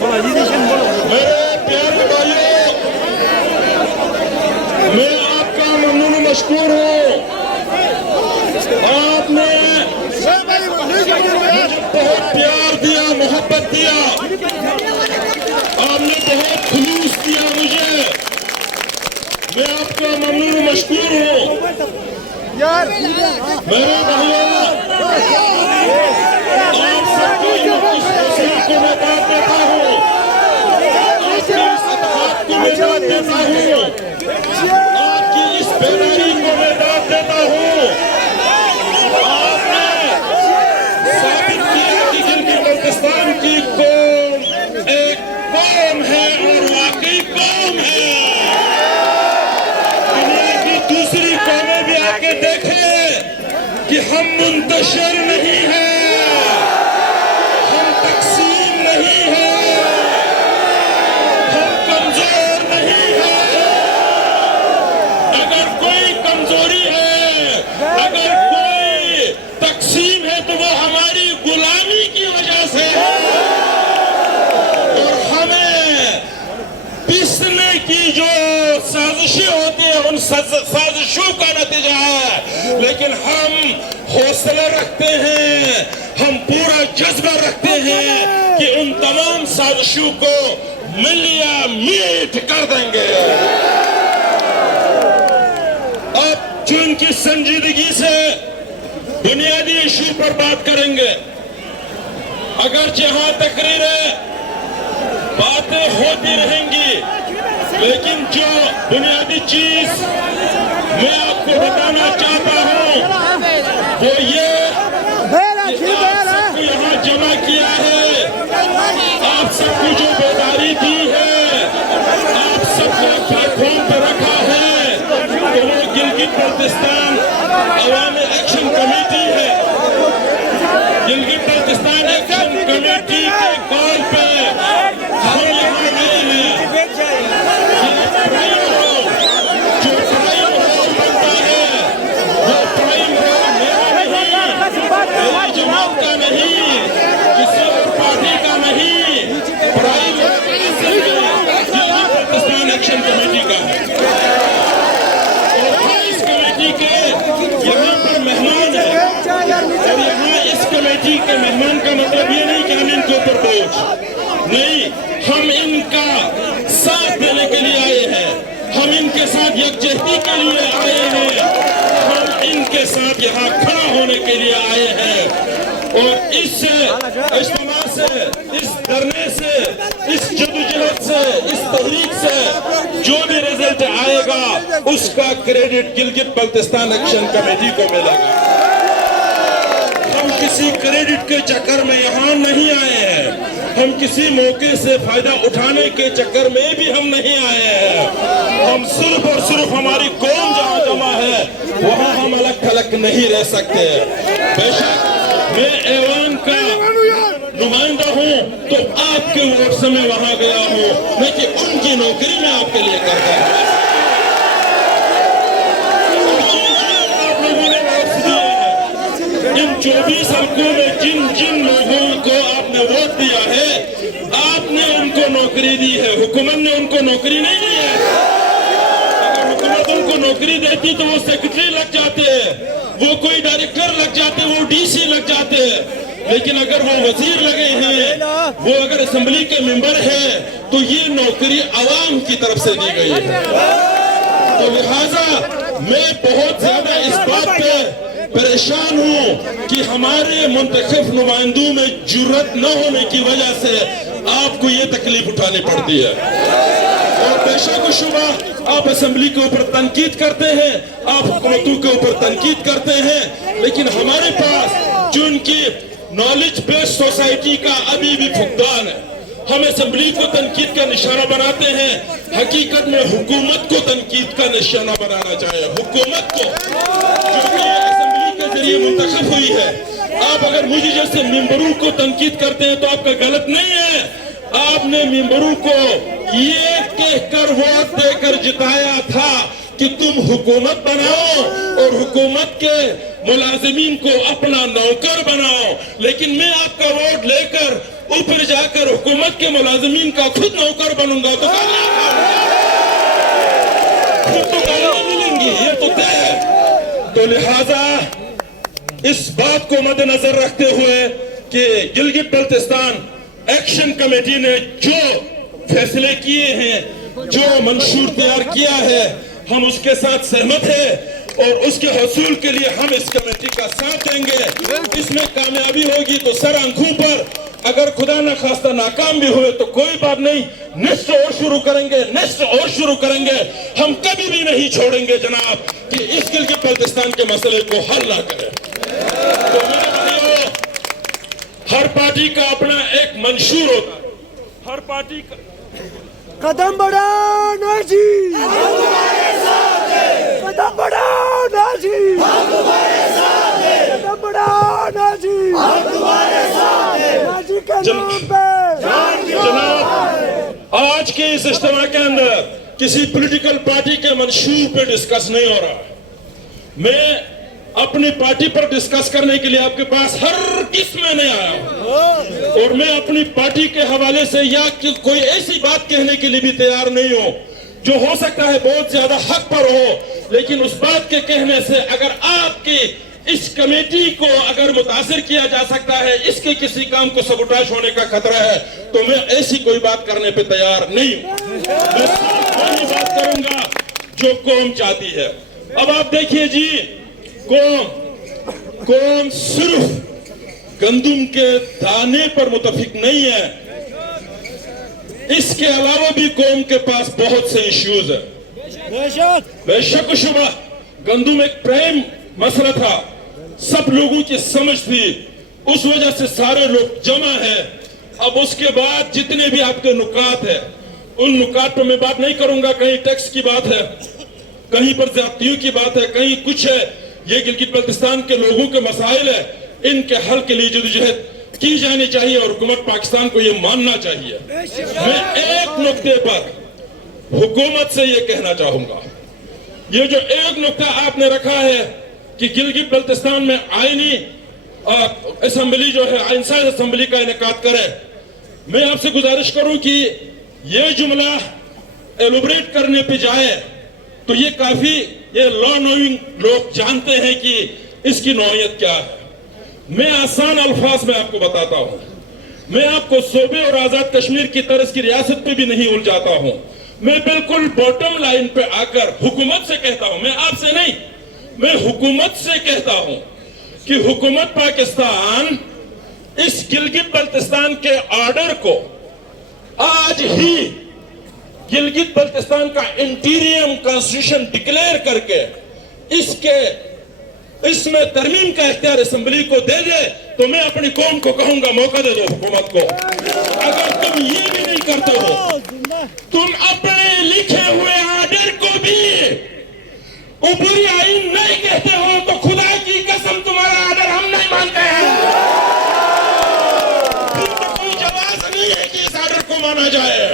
میرے پیارے بھائیوں، میں آپ کا ممنون و مشکور ہوں۔ آپ نے بہت پیار دیا، محبت دیا، آپ نے بہت خلوص دیا مجھے، میں آپ کا ممنون و مشکور ہوں۔ میرے بھائیوں، آپ سب کو اس حوصلے کو میں بات دیتا ہوں، آپ کی اس اتحاد کو میں بات دیتا ہوں، آپ کی اس بیداری کو میں بات دیتا ہوں۔ آپ نے ثابت کیا کہ گلگت بلتستان کی قوم ایک قوم ہے اور واقعی قوم ہے۔ دنیا کی دوسری قومیں بھی آ کے دیکھیں کہ ہم منتشر نہیں ہیں، ہم تقسیم نہیں ہیں، ہم کمزور نہیں ہیں۔ اگر کوئی کمزوری ہے، اگر کوئی تقسیم ہے تو وہ ہماری غلامی کی وجہ سے ہے، اور ہمیں پیسنے کی جو سازشیں ہوتی ہیں ان سازشوں کا نتیجہ ہے، لیکن ہم حوصلہ رکھتے ہیں، ہم پورا جذبہ رکھتے ہیں کہ ان تمام سازشوں کو ملیا میٹ کر دیں گے۔ اب جو ان کی سنجیدگی سے بنیادی ایشو پر بات کریں گے، اگر جہاں تقریریں باتیں ہوتی رہیں گی، لیکن جو بنیادی چیز میں آپ کو بتانا چاہتا ہوں وہ یہ کہ آپ سب کو یہاں جمع کیا ہے، آپ سب کو جو بیداری دی ہے، آپ سب کو پلیٹ فارم پہ رکھا ہے، تو وہ گلگت بلتستان عوامی ایکشن کمیٹی ہے۔ گلگت بلتستان ایکشن کمیٹی کے کال پہ ہم یہاں آئے ہیں۔ جو پرائم رول بنتا ہے وہ پرائم رول میرا نہیں، میری جماعت کا نہیں، کسی اور پارٹی کا نہیں، prime role Gilgit Baltistan action committee کا ہے۔ اور ہم اس کمیٹی کے یہاں پر مہمان ہیں، اور یہاں اس کمیٹی کے مہمان کا مطلب یہ نہیں کہ ہم ان کے اوپر بوجھ نہیں، ہم ان کا ساتھ دینے کے لیے آئے ہیں، ہم ان کے ساتھ یکجہتی کے لیے آئے ہیں، ہم ان کے ساتھ یہاں کھڑا ہونے کے لیے آئے ہیں۔ اور اس اجتماع سے، اس دھرنے سے، اس جدوجہد سے، اس تحریک سے جو بھی رزلٹ آئے گا اس کا credit Gilgit Baltistan action committee کو ملے گا۔ ہم کسی کریڈٹ کے چکر میں یہاں نہیں آئے ہیں، ہم کسی موقع سے فائدہ اٹھانے کے چکر میں بھی ہم نہیں آئے ہیں۔ ہم صرف اور صرف ہماری قوم جہاں جمع ہے وہاں ہم الگ تھلگ نہیں رہ سکتے۔ بے شک میں ایوان کا نمائندہ ہوں تو آپ کے ووٹ سے میں وہاں گیا ہوں، میں کہ ان کی نوکری میں آپ کے لیے کرتا ہوں۔ ان 24 حلقوں میں جن جن لوگوں کو آپ نے ووٹ دیا ہے، آپ نے ان کو نوکری دی ہے، حکومت نے ان کو نوکری نہیں دی ہے۔ اگر حکومت ان کو نوکری دیتی تو وہ سیکرٹری لگ جاتے ہیں، وہ کوئی ڈائریکٹر لگ جاتے، وہ ڈی سی لگ جاتے، لیکن اگر وہ وزیر لگے ہیں، وہ اگر اسمبلی کے ممبر ہیں تو یہ نوکری عوام کی طرف سے دی گئی ہے۔ تو لہٰذا میں بہت زیادہ اس بات پہ پریشان ہوں کہ ہمارے منتخب نمائندوں میں جرات نہ ہونے کی وجہ سے آپ کو یہ تکلیف اٹھانی پڑتی ہے۔ اور بے شک و شبہ آپ اسمبلی کے اوپر تنقید کرتے ہیں، آپ حکومتوں کے اوپر تنقید کرتے ہیں، لیکن ہمارے پاس جو ان کی نالج بیس سوسائٹی کا ابھی بھی فقدان ہے۔ ہم اسمبلی کو تنقید کا نشانہ بناتے ہیں، حقیقت میں حکومت کو تنقید کا نشانہ بنانا چاہیے، حکومت کو جو کہ اسمبلی کے ذریعے منتخب ہوئی ہے۔ آپ اگر مجھے جیسے ممبروں کو تنقید کرتے ہیں تو آپ کا غلط نہیں ہے، آپ نے ممبروں کو یہ کہہ کر ووٹ دے کر جتایا تھا کہ تم حکومت بناؤ اور حکومت کے ملازمین کو اپنا نوکر بناؤ، لیکن میں آپ کا ووٹ لے کر اوپر جا کر حکومت کے ملازمین کا خود نوکر بنوں گا تو گالیاں ملیں گی، یہ تو طے ہے۔ تو لہذا اس بات کو مد نظر رکھتے ہوئے کہ گلگت بلتستان ایکشن کمیٹی نے جو فیصلے کیے ہیں، جو منشور تیار کیا ہے، ہم اس کے ساتھ سہمت ہیں اور اس کے حصول کے لیے ہم اس کمیٹی کا ساتھ دیں گے۔ اس میں کامیابی ہوگی تو سر آنکھوں پر، اگر خدا نہ خواستہ ناکام بھی ہوئے تو کوئی بات نہیں، نیکسٹ اور شروع کریں گے، نیکسٹ اور شروع کریں گے۔ ہم کبھی بھی نہیں چھوڑیں گے جناب کہ اس گلگت بلتستان کے مسئلے کو حل نہ کریں۔ تو میرے بھائیوں، ہر پارٹی کا اپنا ایک منشور ہوتا ہے، ہر پارٹی کا قدم بڑھانا جی، قدم بڑھانا جی، قدم بڑھانا جی، جی کے نام پہ۔ جناب آج کے اس اجتماع کے اندر کسی پولیٹیکل پارٹی کے منشور پہ ڈسکس نہیں ہو رہا۔ میں اپنی پارٹی پر ڈسکس کرنے کے لیے آپ کے پاس ہر قسم میں نہیں آیا ہوں، اور میں اپنی پارٹی کے حوالے سے یا کوئی ایسی بات کہنے کے لیے بھی تیار نہیں ہوں جو ہو سکتا ہے بہت زیادہ حق پر ہو، لیکن اس بات کے کہنے سے اگر آپ کی اس کمیٹی کو اگر متاثر کیا جا سکتا ہے، اس کے کسی کام کو سبوٹاژ ہونے کا خطرہ ہے، تو میں ایسی کوئی بات کرنے پہ تیار نہیں ہوں۔ میں صرف وہی بات کروں گا جو قوم چاہتی ہے۔ اب آپ دیکھیے جی، قوم صرف گندم کے دانے پر متفق نہیں ہے، اس کے علاوہ بھی قوم کے پاس بہت سے ایشوز ہیں۔ بے شک و شبہ گندم ایک پرائم مسئلہ تھا، سب لوگوں کی سمجھ تھی، اس وجہ سے سارے لوگ جمع ہیں۔ اب اس کے بعد جتنے بھی آپ کے نکات ہیں، ان نکات پر میں بات نہیں کروں گا، کہیں ٹیکس کی بات ہے، کہیں پر زیادتیوں کی بات ہے، کہیں کچھ ہے۔ یہ گلگت بلتستان کے لوگوں کے مسائل ہیں، ان کے حل کے لیے جدوجہد کی جانی چاہیے اور حکومت پاکستان کو یہ ماننا چاہیے۔ میں ایک نقطے پر حکومت سے یہ کہنا چاہوں گا، یہ جو ایک نقطہ آپ نے رکھا ہے کہ گلگت بلتستان میں آئینی اسمبلی جو ہے، آئین ساز اسمبلی کا انعقاد کرے، میں آپ سے گزارش کروں کہ یہ جملہ ایلوبریٹ کرنے پہ جائے تو یہ کافی، یہ لا نوئنگ لوگ جانتے ہیں کہ اس کی نوعیت کیا ہے۔ میں آسان الفاظ میں آپ کو بتاتا ہوں، میں آپ کو صوبے اور آزاد کشمیر کی طرز کی ریاست پہ بھی نہیں الجھاتا ہوں، میں بالکل باٹم لائن پہ آ کر حکومت سے کہتا ہوں، میں آپ سے نہیں، میں حکومت سے کہتا ہوں کہ حکومت پاکستان اس گلگت بلتستان کے آرڈر کو آج ہی گلگت بلتستان کا انٹیریم کانسٹیٹیوشن ڈکلیئر کر کے اس میں ترمیم کا اختیار اسمبلی کو دے دے، تو میں اپنی قوم کو کہوں گا موقع دے دو حکومت کو۔ اگر تم یہ بھی نہیں کرتے ہو، تم اپنے لکھے ہوئے آرڈر کو بھی اوپری آئین نہیں کہتے ہو، تو خدا کی قسم تمہارا آرڈر ہم نہیں مانتے ہیں۔ پھر تو کوئی جواز نہیں ہے کہ اس آرڈر کو مانا جائے۔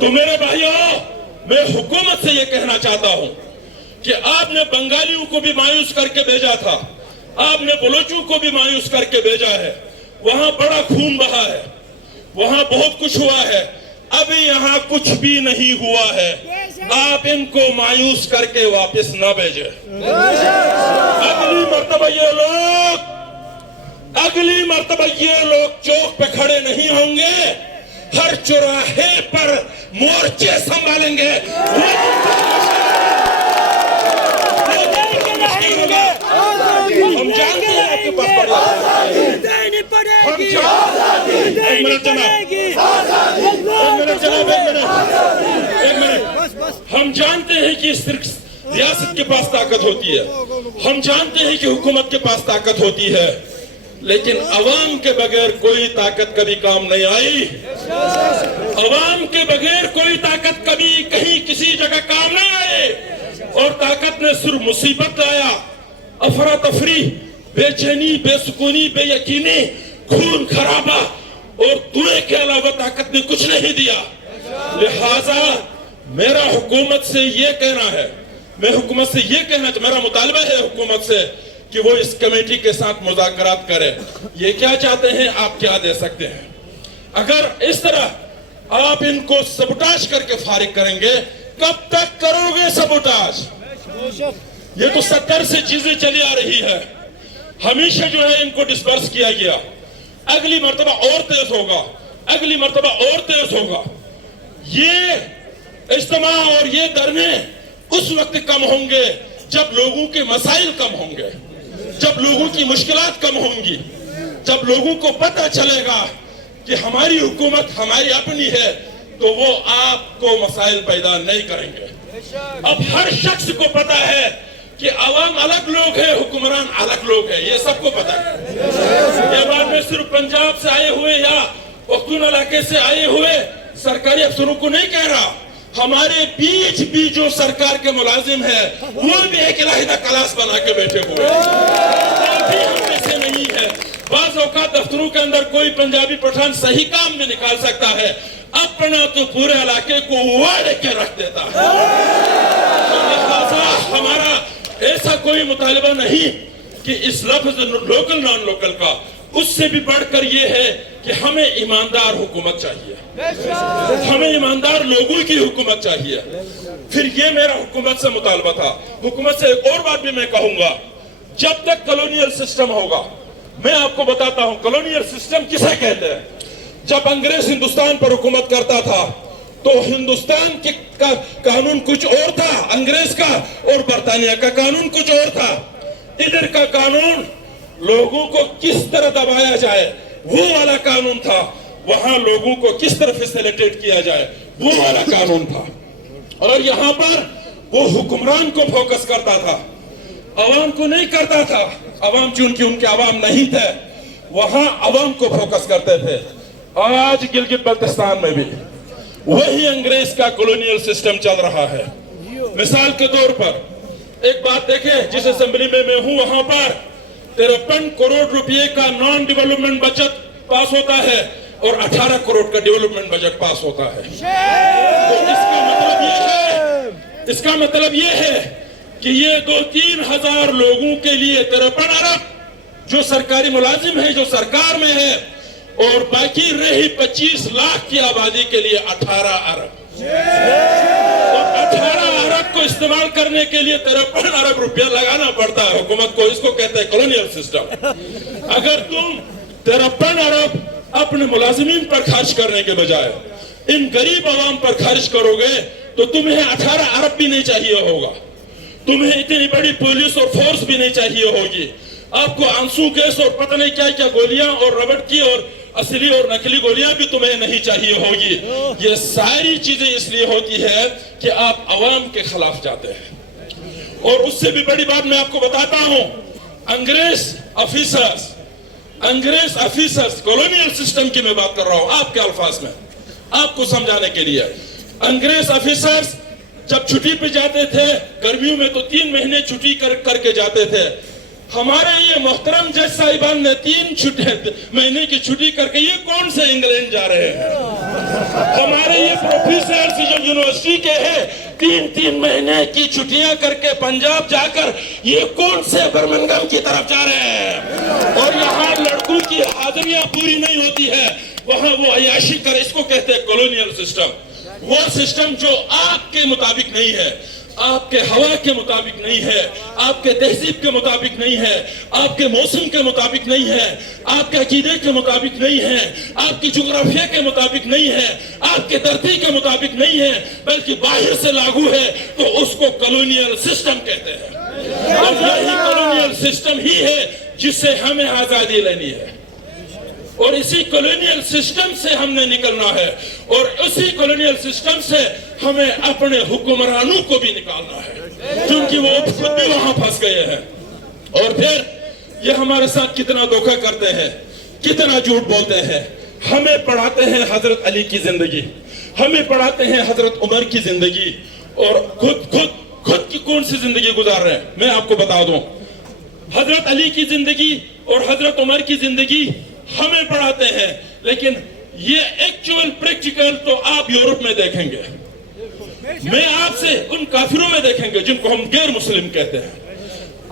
تو میرے بھائیوں، میں حکومت سے یہ کہنا چاہتا ہوں کہ آپ نے بنگالیوں کو بھی مایوس کر کے بھیجا تھا، آپ نے بلوچوں کو بھی مایوس کر کے بھیجا ہے، وہاں بڑا خون بہا ہے، وہاں بہت کچھ ہوا ہے، ابھی یہاں کچھ بھی نہیں ہوا ہے۔ آپ ان کو مایوس کر کے واپس نہ بھیجیں۔ اگلی مرتبہ یہ لوگ چوک پہ کھڑے نہیں ہوں گے، ہر چوراہے پر مورچے سنبھالیں گے۔ ہم جانتے ہیں آپ کے پاس ہم جانتے ہیں کہ اس ریاست کے پاس طاقت ہوتی ہے، ہم جانتے ہیں کہ حکومت کے پاس طاقت ہوتی ہے، لیکن عوام کے بغیر کوئی طاقت کبھی کام نہیں آئی۔ عوام کے بغیر کوئی طاقت کبھی کہیں کسی جگہ کام نہیں آئے، اور طاقت نے صرف مصیبت لایا، افراتفری، بے چینی، بے سکونی، بے یقینی، خون خرابہ اور دھوئے کے علاوہ طاقت نے کچھ نہیں دیا۔ لہٰذا میرا حکومت سے یہ کہنا ہے، میں حکومت سے یہ کہنا، میرا مطالبہ ہے حکومت سے کہ وہ اس کمیٹی کے ساتھ مذاکرات کرے. یہ کیا چاہتے ہیں, آپ کیا دے سکتے ہیں؟ اگر اس طرح آپ ان کو سبوٹاج کر کے فارغ کریں گے, کب تک کرو گے سبوٹاج؟ یہ تو 70 سے چیزیں چلی آ رہی ہے, ہمیشہ جو ہے ان کو ڈسپرس کیا گیا. اگلی مرتبہ اور تیز ہوگا, اگلی مرتبہ اور تیز ہوگا. یہ اجتماع اور یہ دھرنے اس وقت کم ہوں گے جب لوگوں کے مسائل کم ہوں گے, جب لوگوں کی مشکلات کم ہوں گی, جب لوگوں کو پتہ چلے گا کہ ہماری حکومت ہماری اپنی ہے, تو وہ آپ کو مسائل پیدا نہیں کریں گے. اب ہر شخص کو پتا ہے کہ عوام الگ لوگ ہیں, حکمران الگ لوگ ہیں, یہ سب کو پتا ہے. یہ بات میں صرف پنجاب سے آئے ہوئے یا پختون علاقے سے آئے ہوئے سرکاری افسروں کو نہیں کہہ رہا, ہمارے بیچ بھی جو سرکار کے ملازم ہیں وہ بھی ایک علیحدہ کلاس بنا کے بیٹھے ہوئے ہیں, وہ بھی ہم میں سے نہیں ہے. بعض اوقات دفتروں کے اندر کوئی پنجابی پٹھان صحیح کام میں نکال سکتا ہے, اپنا تو پورے علاقے کو واڑ کے رکھ دیتا ہے. ہمارا ایسا کوئی مطالبہ نہیں کہ اس لفظ لوکل نان لوکل کا, اس سے بھی بڑھ کر یہ ہے کہ ہمیں ایماندار حکومت چاہیے, ہمیں ایماندار لوگوں کی حکومت چاہیے. پھر یہ میرا حکومت سے مطالبہ تھا. حکومت سے ایک اور بات بھی میں کہوں گا, جب تک کالونیل سسٹم ہوگا, میں آپ کو بتاتا ہوں کالونیل سسٹم کسے کہتے ہیں. جب انگریز ہندوستان پر حکومت کرتا تھا تو ہندوستان کے قانون کچھ اور تھا, انگریز کا اور برطانیہ کا قانون کچھ اور تھا. ادھر کا قانون لوگوں کو کس طرح دبایا جائے وہ والا قانون تھا, وہاں لوگوں کو کس طرح فیسیلیٹیٹ کیا جائے وہ والا قانون تھا. اور یہاں پر وہ حکمران کو فوکس کرتا تھا, عوام کو نہیں کرتا تھا. عوام چونکہ ان کے عوام نہیں تھے, وہاں عوام کو فوکس کرتے تھے. آج گلگت بلتستان میں بھی وہی انگریز کا کالونیل سسٹم چل رہا ہے. مثال کے طور پر ایک بات دیکھیں, جس اسمبلی میں ہوں وہاں پر 53 کروڑ روپے کا نان ڈیولپمنٹ بجٹ پاس ہوتا ہے اور 18 کروڑ کا ڈیولپمنٹ بجٹ پاس ہوتا ہے. تو اس کا مطلب یہ ہے کہ یہ 2-3 ہزار لوگوں کے لیے 53 ارب جو سرکاری ملازم ہیں, جو سرکار میں ہے, اور باقی رہی 25 لاکھ کی آبادی کے لیے 18 ارب. 18 ارب کو استعمال کرنے کے لیے 53 ارب روپیہ لگانا پڑتا ہے حکومت کو. اس کو کہتے ہیں کالونیل سسٹم. اگر تم 53 ارب اپنے ملازمین پر خرچ کرنے کے بجائے ان غریب عوام پر خرچ کرو گے تو تمہیں 18 ارب بھی نہیں چاہیے ہوگا, تمہیں اتنی بڑی پولیس اور فورس بھی نہیں چاہیے ہوگی, آپ کو آنسو گیس اور پتہ نہیں کیا کیا گولیاں اور ربڑ کی اور اصلی اور نقلی گولیاں بھی تمہیں نہیں چاہیے ہوگی. یہ ساری چیزیں اس لیے ہوتی ہے کہ آپ عوام کے خلاف جاتے ہیں. اور اس سے بھی بڑی بات میں آپ کو بتاتا ہوں, انگریز آفیسرز کالونیل سسٹم کی میں بات کر رہا ہوں آپ کے الفاظ میں, آپ کو سمجھانے کے لیے. انگریز آفیسرز جب چھٹی پہ جاتے تھے گرمیوں میں تو 3 مہینے چھٹی کر کے جاتے تھے. ہمارے یہ محترم جج صاحبان نے 3 مہینے کی چھٹی کر کے یہ کون سے انگلینڈ جا رہے ہیں؟ ہمارے یہ پروفیسر جو یونیورسٹی کے ہیں 3 مہینے کی چھٹیاں کر کے پنجاب جا کر یہ کون سے برمنگم کی طرف جا رہے ہیں؟ اور یہاں لڑکوں کی حاضریاں پوری نہیں ہوتی ہے, وہاں وہ عیاشی کر. اس کو کہتے ہیں کالونیل سسٹم. وہ سسٹم جو آپ کے مطابق نہیں ہے, آپ کے ہوا کے مطابق نہیں ہے, آپ کے تہذیب کے مطابق نہیں ہے, آپ کے موسم کے مطابق نہیں ہے, آپ کے عقیدے کے مطابق نہیں ہے, آپ کی جغرافیہ کے مطابق نہیں ہے, آپ کے دھرتی کے مطابق نہیں ہے, بلکہ باہر سے لاگو ہے, تو اس کو کالونیل سسٹم کہتے ہیں. اور یہی کالونیل سسٹم ہی ہے جس سے ہمیں آزادی لینی ہے, اور اسی کالونیل سسٹم سے ہم نے نکلنا ہے, اور اسی کالونیل سسٹم سے ہمیں اپنے حکمرانوں کو بھی نکالنا ہے, کیونکہ وہ خود بھی وہاں پھنس گئے ہیں. اور پھر یہ ہمارے ساتھ کتنا دھوکہ کرتے ہیں, کتنا جھوٹ بولتے ہیں. ہمیں پڑھاتے ہیں حضرت علی کی زندگی, ہمیں پڑھاتے ہیں حضرت عمر کی زندگی, اور خود کی کون سی زندگی گزار رہے ہیں. میں آپ کو بتا دوں, حضرت علی کی زندگی اور حضرت عمر کی زندگی ہمیں پڑھاتے ہیں, لیکن یہ ایکچوئل پریکٹیکل تو آپ یورپ میں دیکھیں گے, میں آپ سے ان کافروں میں دیکھیں گے جن کو ہم غیر مسلم کہتے ہیں.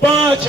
5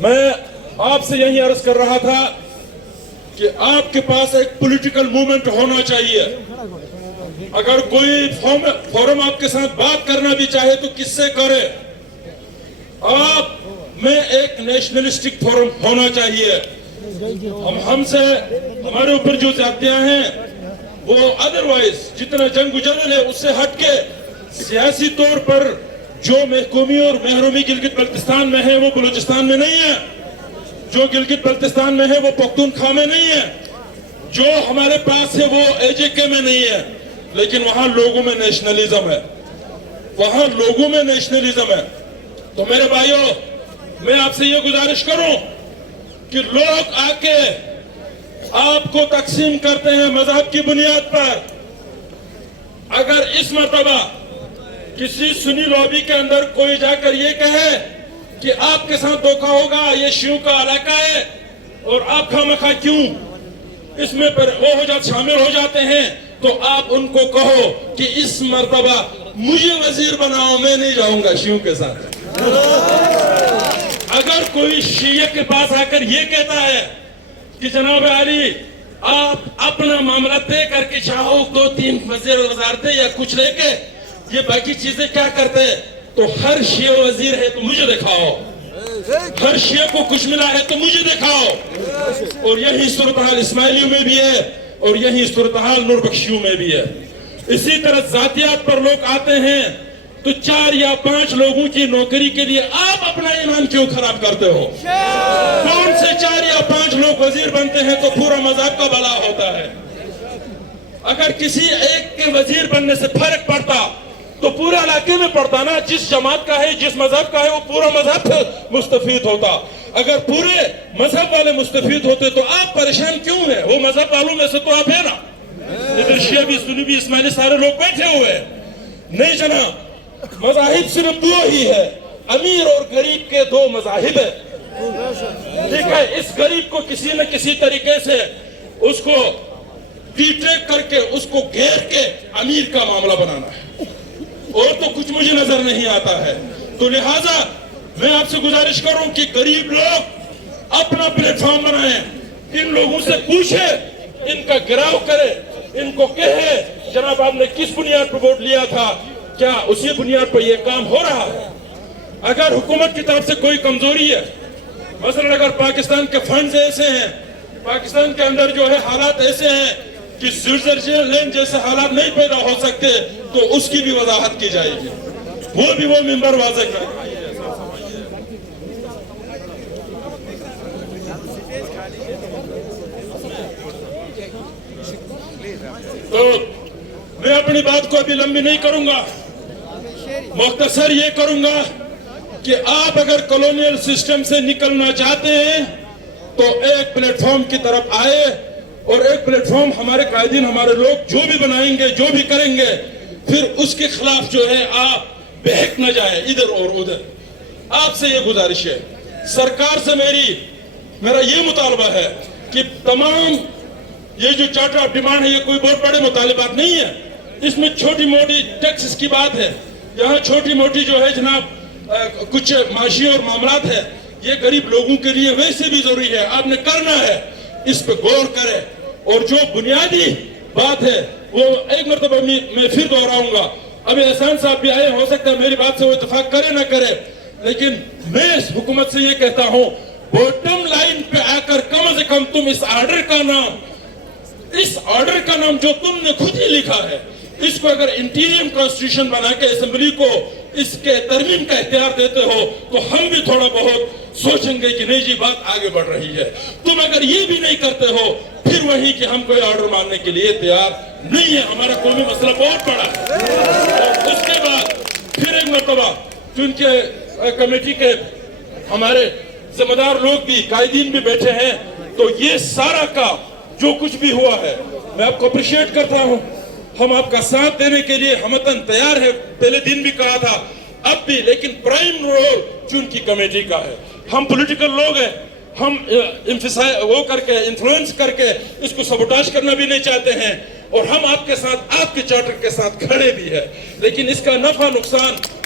میں آپ سے یہی عرض کر رہا تھا کہ آپ کے پاس ایک پولیٹیکل موومنٹ ہونا چاہیے. اگر کوئی فورم آپ کے ساتھ بات کرنا بھی چاہے تو کس سے کرے؟ آپ میں ایک نیشنلسٹک فورم ہونا چاہیے. ہم سے ہمارے اوپر جو زیادتیاں ہیں وہ ادروائز جتنا جنگ گزرل ہے اس سے ہٹ کے سیاسی طور پر جو محکومی اور محرومی گلگت بلتستان میں ہے وہ بلوچستان میں نہیں ہے. جو گلگت بلتستان میں ہے وہ پختونخوا میں نہیں ہے. جو ہمارے پاس ہے وہ AJK میں نہیں ہے. لیکن وہاں لوگوں میں نیشنلزم ہے. وہاں لوگوں میں نیشنلزم ہے. تو میرے بھائیوں میں آپ سے یہ گزارش کروں کہ لوگ آ کے آپ کو تقسیم کرتے ہیں مذہب کی بنیاد پر. اگر اس مرتبہ کسی سنی لابی کے اندر کوئی جا کر یہ کہے کہ آپ کے ساتھ دھوکہ ہوگا, یہ شیعوں کا علاقہ ہے اور آپ خامخواہ کیوں اس میں شامل ہو جاتے ہیں, تو آپ ان کو کہو کہ اس مرتبہ مجھے وزیر بناؤ, میں نہیں جاؤں گا شیعوں کے ساتھ. اگر کوئی شیعہ کے پاس آ کر یہ کہتا ہے کہ جناب علی آپ اپنا معاملہ طے کر کے چاہو 2-3 وزیر وزارتیں یا کچھ لے کے یہ باقی چیزیں کیا کرتے, تو ہر شیعہ وزیر ہے تو مجھے دکھاؤ, ہر شیعہ کو کچھ ملا ہے تو مجھے دکھاؤ. اور یہی صورتحال اسماعیلیوں میں بھی ہے اور یہی صورتحال نور بخشیوں میں بھی ہے. اسی طرح ذاتیات پر لوگ آتے ہیں تو 4 یا 5 لوگوں کی نوکری کے لیے آپ اپنا ایمان کیوں خراب کرتے ہو؟ کون سے 4 یا 5 لوگ وزیر بنتے ہیں تو پورا مذہب کا بھلا ہوتا ہے. اگر کسی ایک کے وزیر بننے سے فرق پڑتا تو پورے علاقے میں پڑتا نا. جس جماعت کا ہے, جس مذہب کا ہے, وہ پورا مذہب مستفید ہوتا. اگر پورے مذہب والے مستفید ہوتے تو آپ پریشان کیوں ہیں؟ وہ مذہب والوں میں سے تو آپ ہیں نا. ادھر شیعہ بھی, سنی بھی, اسماعیلی سارے لوگ بیٹھے ہوئے ہیں. نہیں جناب, مذاہب صرف 2 ہی ہے, امیر اور غریب کے 2 مذاہب ہے. ٹھیک ہے, اس غریب کو کسی نہ کسی طریقے سے اس کو ڈیٹیکٹ کر کے اس کو گھیر کے امیر کا معاملہ بنانا ہے, اور تو کچھ مجھے نظر نہیں آتا ہے. تو لہٰذا میں آپ سے گزارش کروں کہ غریب لوگ اپنا پلیٹ فارم بنائیں, ان لوگوں سے پوچھے, ان کا گراؤ کرے, ان کو کہے جناب آپ نے کس بنیاد پر ووٹ لیا تھا, کیا اسی بنیاد پر یہ کام ہو رہا ہے. اگر حکومت کی طرف سے کوئی کمزوری ہے, مثلا اگر پاکستان کے فنڈز ایسے ہیں, پاکستان کے اندر جو ہے حالات ایسے ہیں کہ سوئٹزرلینڈ جیسے حالات نہیں پیدا ہو سکتے, تو اس کی بھی وضاحت کی جائے گی, وہ بھی وہ ممبر واضح کرے گا. تو میں اپنی بات کو ابھی لمبی نہیں کروں گا, مختصر یہ کروں گا کہ آپ اگر کالونیل سسٹم سے نکلنا چاہتے ہیں تو ایک پلیٹ فارم کی طرف آئے, اور ایک پلیٹ فارم ہمارے قائدین, ہمارے لوگ جو بھی بنائیں گے, جو بھی کریں گے, پھر اس کے خلاف جو ہے آپ بہک نہ جائے ادھر اور ادھر. آپ سے یہ گزارش ہے, سرکار سے میرا یہ مطالبہ ہے کہ تمام یہ جو چارٹر آف ڈیمانڈ ہے یہ کوئی بہت بڑے مطالبات نہیں ہے, اس میں چھوٹی موٹی ٹیکسز کی بات ہے, یہاں چھوٹی موٹی جو ہے جناب کچھ معاشی اور معاملات ہے, یہ غریب لوگوں کے لیے ویسے بھی ضروری ہے, آپ نے کرنا ہے, اس پہ غور کرے. اور جو بنیادی بات ہے وہ ایک مرتبہ میں پھر دہراؤں گا. ابھی احسان صاحب بھی آئے, ہو سکتا ہے میری بات سے وہ اتفاق کرے نہ کرے, لیکن میں اس حکومت سے یہ کہتا ہوں, بوٹم لائن پہ آ کر کم از کم تم اس آرڈر کا نام جو تم نے خود ہی لکھا ہے, اس کو اگر انٹیریم کانسٹیٹیوشن بنا کے اسمبلی کو اس کے ترمیم کا اختیار دیتے ہو تو ہم بھی تھوڑا بہت سوچیں گے کہ نہیں جی بات آگے بڑھ رہی ہے. تم اگر یہ بھی نہیں کرتے ہو پھر وہی کہ ہم کوئی آرڈر ماننے کے لیے تیار نہیں ہے. ہمارا قومی مسئلہ بہت بڑا ہے. اور اس کے بعد پھر ایک مرتبہ چونکہ کمیٹی کے ہمارے ذمہ دار لوگ بھی, قائدین بھی بیٹھے ہیں, تو یہ سارا کا جو کچھ بھی ہوا ہے میں آپ کو اپریشیٹ کرتا ہوں. ہم آپ کا ساتھ دینے کے لیے ہمتن تیار ہے, پہلے دن بھی کہا تھا, اب بھی, لیکن پرائم رول چون کی کمیٹی کا ہے. ہم پولیٹیکل لوگ ہیں, ہم وہ کر کے انفلوئنس کر کے اس کو سبوٹاج کرنا بھی نہیں چاہتے ہیں, اور ہم آپ کے ساتھ, آپ کے چارٹر کے ساتھ کھڑے بھی ہیں, لیکن اس کا نفع نقصان